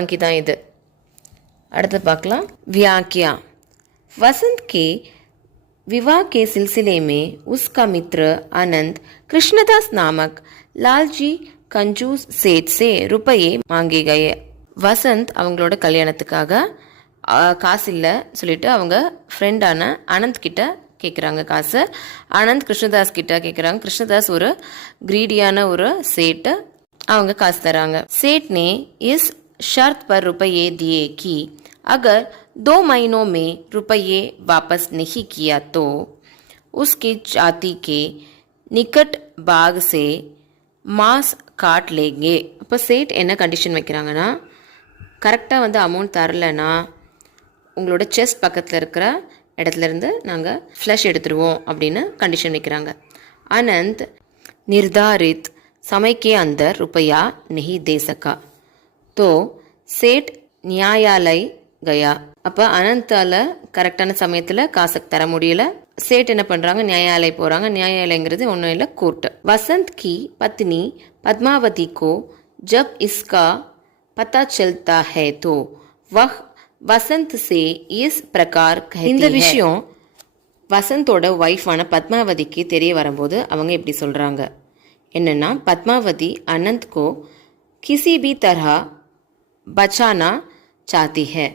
की தான் இது. அடுத்து பார்க்கலாம். व्याख्या. वसंत के विवाह के सिलसिले में उसका मित्र अनंत कृष्णदास नामक लालजी कंजूस सेठ से रुपये मांगे गए. வசந்த் அவங்களோட கல்யாணத்துக்காக காசு இல்லை சொல்லிட்டு அவங்க ஃப்ரெண்டான அனந்த் கிட்ட கேட்குறாங்க காசு. அனந்த் கிருஷ்ணதாஸ் கிட்ட கேட்குறாங்க. கிருஷ்ணதாஸ் ஒரு கிரீடியான ஒரு சேட்டு. அவங்க காசு தராங்க. सेठ ने इस शर्त पर रुपये दिए कि अगर 2 महीनों में रुपये वापस नहीं किया तो उसकी छाती के निकट बाग से मांस काट लेंगे. இப்போ சேட் என்ன கண்டிஷன் வைக்கிறாங்கன்னா, கரெக்டாக வந்து அமௌண்ட் தரலைன்னா உங்களோட செஸ்ட் பக்கத்தில் இருக்கிற இடத்துலேருந்து நாங்கள் ஃப்ளஷ் எடுத்துருவோம் அப்படின்னு கண்டிஷன் வைக்கிறாங்க. अनंत निर्धारित समय के अंदर रुपया नहीं दे सका तो सेठ न्यायालय गया. அப்போ அனந்தால் கரெக்டான சமயத்தில் காசு தர முடியல. சேட் என்ன பண்ணுறாங்க, நியாயாலயம் போகிறாங்க. நியாயாலயங்கிறது ஒன்றும் இல்லை, கோர்ட்டு. वसंत की पत्नी पद्मावती को जब इसका पता चलता है तो वह वसंत से इस प्रकार कहती है. இந்த விஷயம் வசந்தோட ஒய்ஃபான பத்மாவதிக்கு தெரிய வரும்போது அவங்க இப்படி சொல்கிறாங்க. என்னென்னா, பத்மாவதி अनंत को किसी भी तरह बचाना चाहती है.